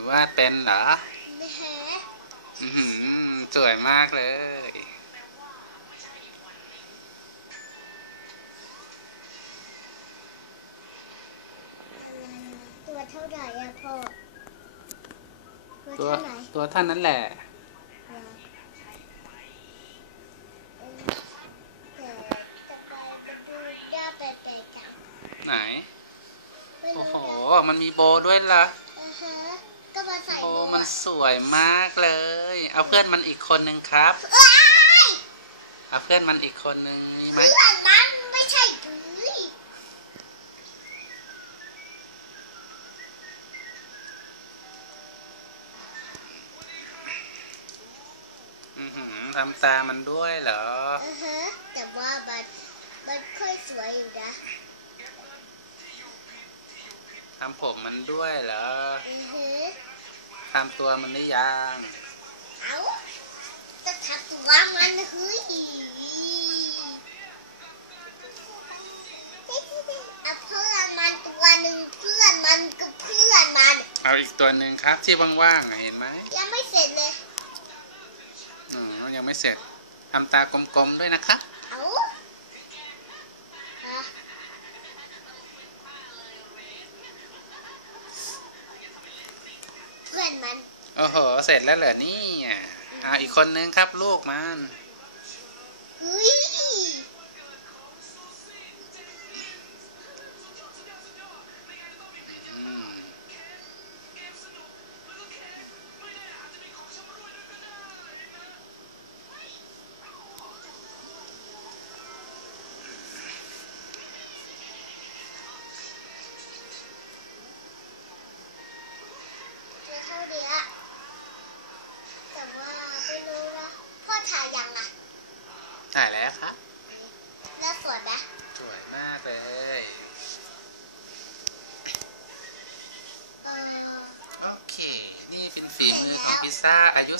นูวาดเป็นเหรอไม่แฮะอื้อหือสวยมากเลย ตัวเท่าไหร่อะพ่อ ตัวเท่าไหร่ตัวท่านนั้นแหละเหรอเออแต่แต่ไปมันดูยากแต่แต่จังไหนไม่โอ้รู้โหนะมันมีโบด้วยล่ะอือฮะ ก็มาใส่โอ้หวมันกสวยมากเลย เอาเพื่อนมันอีกคนนึงครับเอ้ยเอาเพื่อนมันอีกคนนึงมีไหมเพื่อนมันไม่ใช่ปื้ยอื้อหือทำตามันด้วยเหรออือฮะแต่ว่ามันมันค่อยสวยอยู่นะทำผมมันด้วยเหรออือฮะ ทำตัวมันได้ยังเอาจะทักตัวมันเฮ้ยเอาเพื่อนมันตัวหนึ่งเพื่อนมันก็เพื่อนมัน เอาอีกตัวหนึ่งครับที่ว่างๆอะเห็นไหมยังไม่เสร็จเลยอ๋อยังไม่เสร็จทำตากลมๆด้วยนะคะเอาฮะเพื่อนมัน โอ้โห เสร็จแล้วเหรอนี่อ่าอีกคนนึงครับลูกมัน ถ่ายแล้วครับแล้วสวยไหมสวยมากเลยเออโอเค นี่เป็นฝีมือของพิซซ่าอายุ